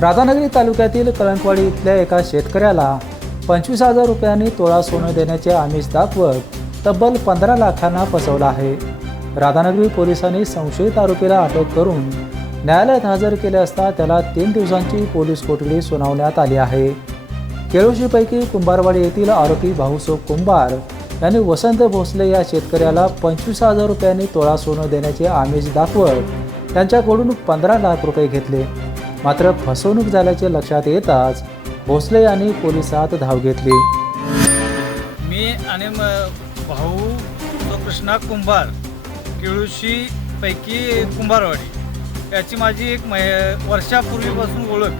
राधानगरी तालुक्यातील कळंकवाडी इथल्या एका शेतकऱ्याला पंचवीस हजार रुपयांनी तोळा सोनं देण्याचे आमिष दाखवत तब्बल पंधरा लाखांना फसवलं आहे. राधानगरी पोलिसांनी संशयित आरोपीला अटक करून न्यायालयात हजर केले असता त्याला तीन दिवसांची पोलीस कोठडी सुनावण्यात आली आहे. केळोशीपैकी कुंभारवाडी येथील आरोपी भाऊसो कुंभार यांनी वसंत भोसले या शेतकऱ्याला पंचवीस हजार रुपयांनी तोळा सोनं देण्याचे आमिष दाखवत त्यांच्याकडून पंधरा लाख रुपये घेतले. मात्र फसवणूक झाल्याचे लक्षात येताच भोसले यांनी पोलिसात धाव घेतली. मी आणि म- भाऊ तो कृष्णा कुंभार केळुशी पैकी कुंभारवाडी याची माझी एक मै वर्षापूर्वीपासून ओळख.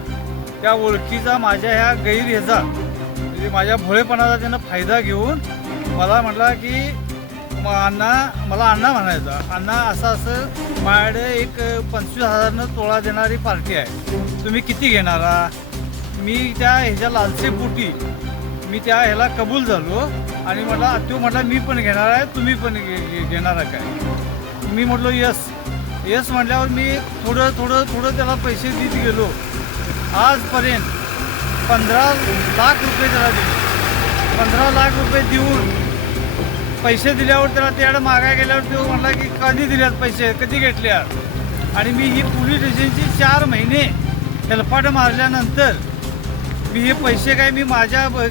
त्या ओळखीचा माझ्या ह्या गैर ह्याचा म्हणजे माझ्या भोळेपणाचा त्यानं फायदा घेऊन मला म्हटला की मग अण्णा मला अण्णा म्हणायचा अण्णा असं असं माझ्याकडे एक पंचवीस हजारनं तोळा देणारी पार्टी आहे. तुम्ही किती घेणारा मी त्या ह्याच्या लालसेपोटी मी त्या ह्याला कबूल झालो आणि म्हटला तो म्हटला मी पण घेणार आहे तुम्ही पण घे- घेणार आहे काय? मी म्हटलो यस. यस म्हटल्यावर मी थोडं थोडं थोडं त्याला पैसे देत गेलो. आजपर्यंत पंधरा लाख रुपये त्याला दिले. पंधरा लाख रुपये देऊन पैसे दिल्यावर त्याला त्याकडे मागाय गेल्यावर तो म्हणला की कधी दिल्यात पैसे? कधी घेतल्यात आणि मी ही पोलीस स्टेशनची चार महिने हेलपाट मारल्यानंतर मी हे पैसे काय मी माझ्या ब-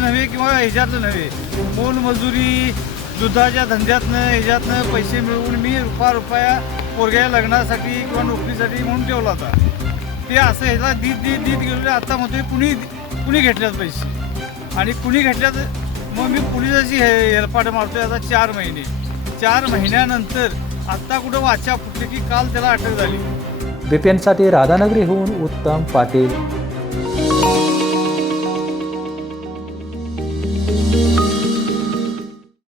नव्हे किंवा ह्याच्यातलं नव्हे मोलमजुरी दुधाच्या धंद्यातनं ह्याच्यातनं पैसे मिळवून मी रुपया रुपया पोरग्या लग्नासाठी किंवा नोकरीसाठी म्हणून ठेवला होता. ते असं ह्याला दीत दीत दीत गेलेले आता म्हणतोय कुणी कुणी घेतल्यात पैसे? आणि कुणी घेतल्यात मग मी पोलिसाची हे हेलपाट मारतोय आता चार महिने. चार महिन्यानंतर आत्ता कुठं वाचा फुटली की काल त्याला अटक झाली. बीपीएनसाठी राधानगरीहून उत्तम पाटील.